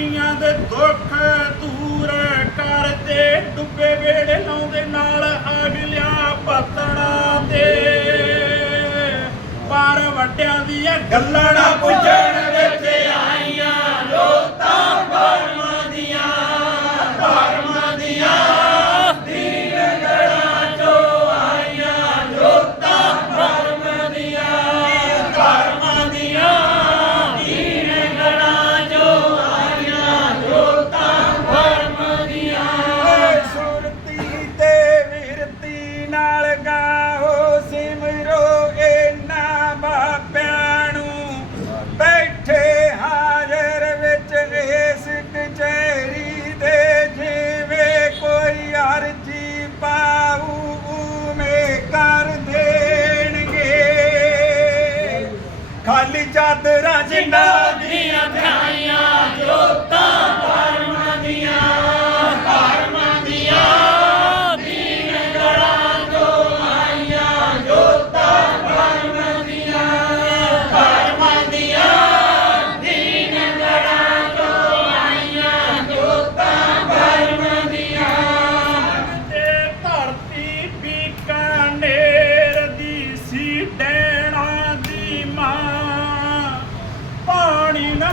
ਦੁਨੀਆ ਦੇ ਦੁੱਖ ਦੂਰ ਕਰਦੇ ਡੁੱਬੇ ਵੇੜੇ ਲਾਉਂਦੇ ਨਾਲ ਅਗਲਿਆ ਪਤਣਾ ਤੇ। ਪਰ ਵੱਡਿਆਂ ਦੀਆਂ ਗੱਲਾਂ ਨਾ ਪੁੱਛਣ।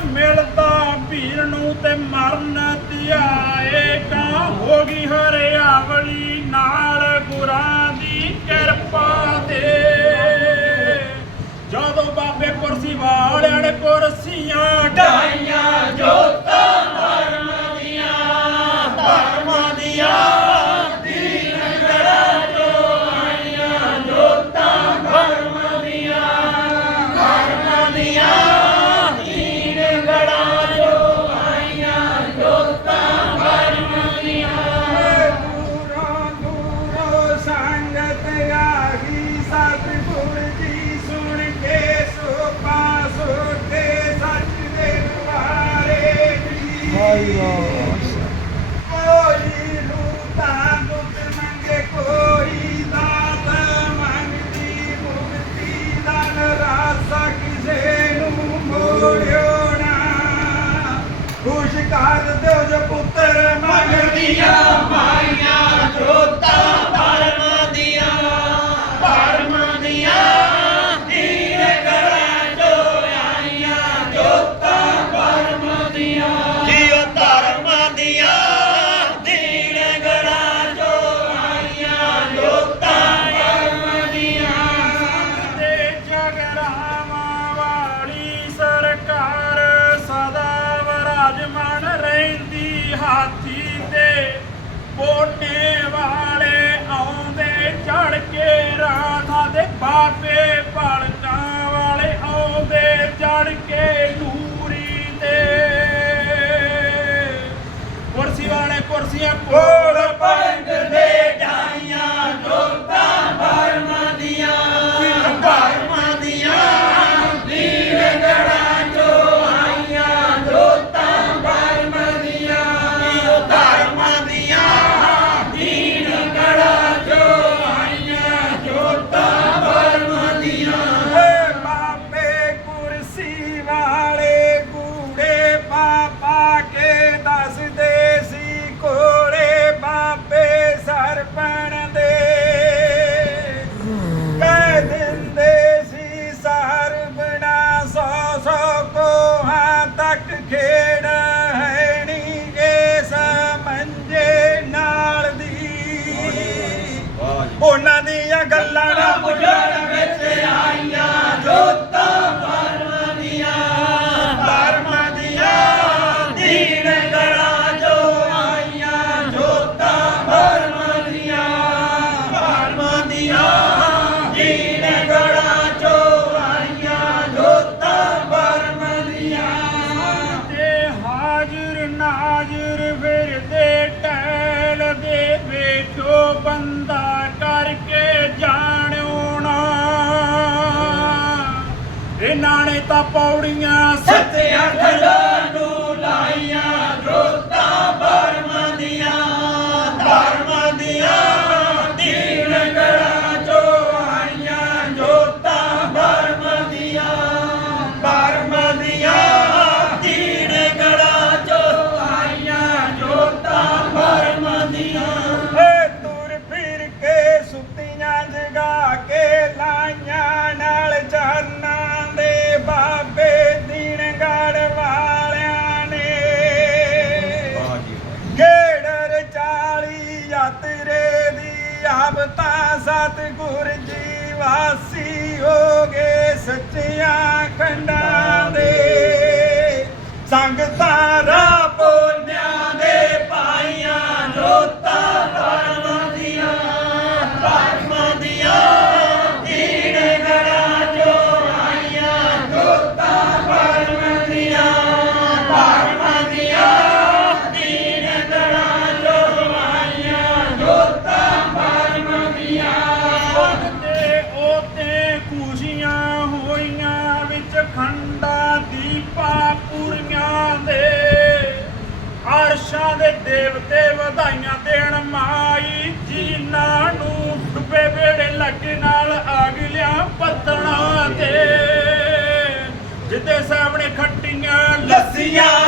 ਮਿਲਦਾ ਭੀਰ ਨੂੰ ਤੇ ਮਰਨ ਧਿਆਏ ਕਾਂ ਹੋ ਗਈ ਹਰਿਆਵਲੀ ਨਾਲ ਗੁਰਾਂ ਦੀ ਕਿਰਪਾ ਦੇ ਜਦੋਂ ਬਾਬੇ ਕੁਰਸੀ ਵਾਲਿਆਂ ਨੇ ਕੁਰਸੀਆਂ ਢਾਈਆਂ, ਜੋਤ ਸਤਿਗੁਰ ਜੀ ਵਾਸੀ ਹੋਗੇ ਸੱਚਿਆ yeah.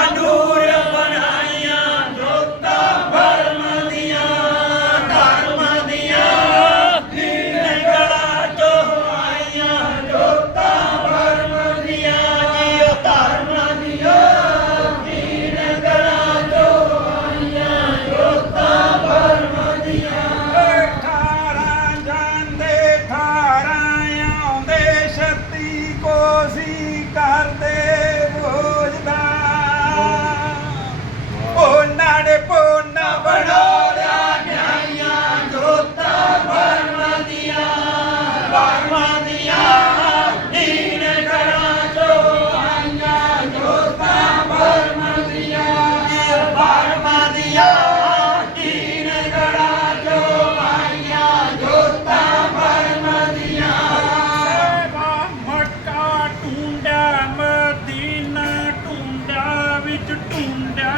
చుట్టూ ఉండా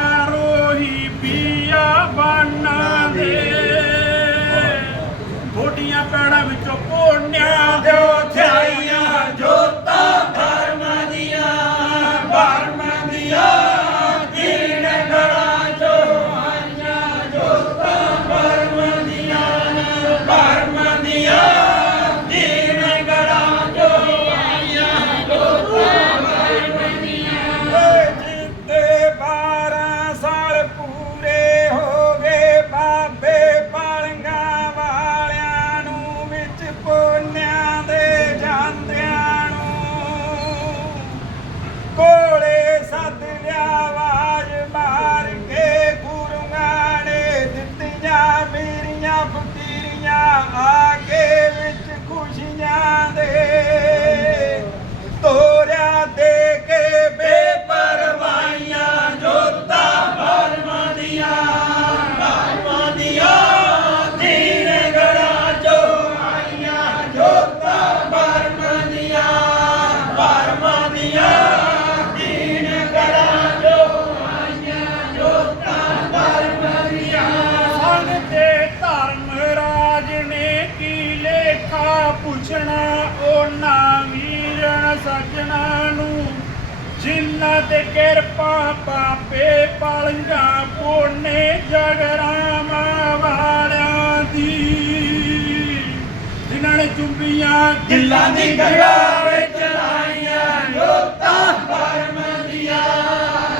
ਲੰਬੀਆਂ ਦਿਲਾਂ ਦੀ ਗੜਾ ਵਿੱਚ ਲਾਈਆਂ ਜੋਤਾਂ ਪਰਮ ਦੀਆਂ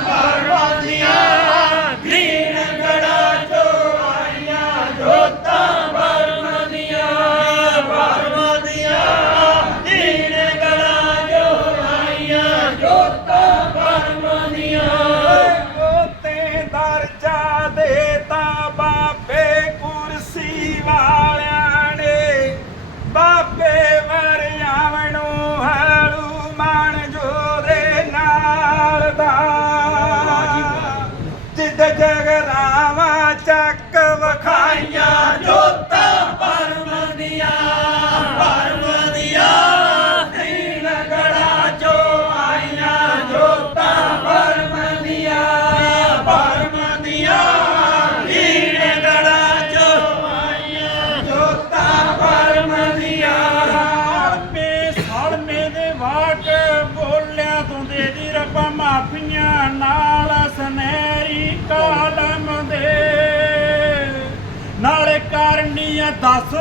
ਪਰਮਾਂ ਦੀਆਂ ਦੀਨ ਗੜਾ ਚੋਂ ਆਈਆਂ ਜੋਤਾਂ ਪਰਮ ਦੀਆਂ ਪਰਮਾਂ ਦੀਆਂ ਦੀਨ ਗੜਾ ਚੋਂ ਆਈਆਂ ਜੋਤਾਂ España.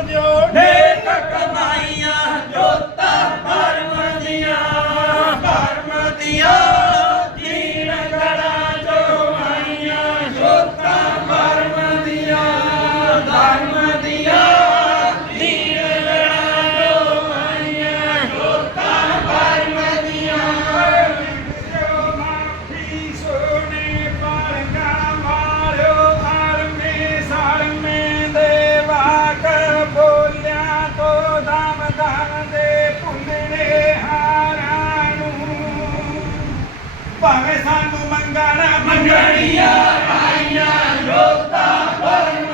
ਦਿਓ ਨੇਕ ਕਮਾਈਆਂ ਜੋਤਾਂ ਕਰਮ ਦੀਆਂ। ਕਰਮ ਦੀਆਂ। ਭਾਵੇਂ ਸਾਨੂੰ ਮੰਗਣਾ ਮੰਗਣੀਆਂ ਆਈਆਂ ਲੋਕਾਂ ਪਰ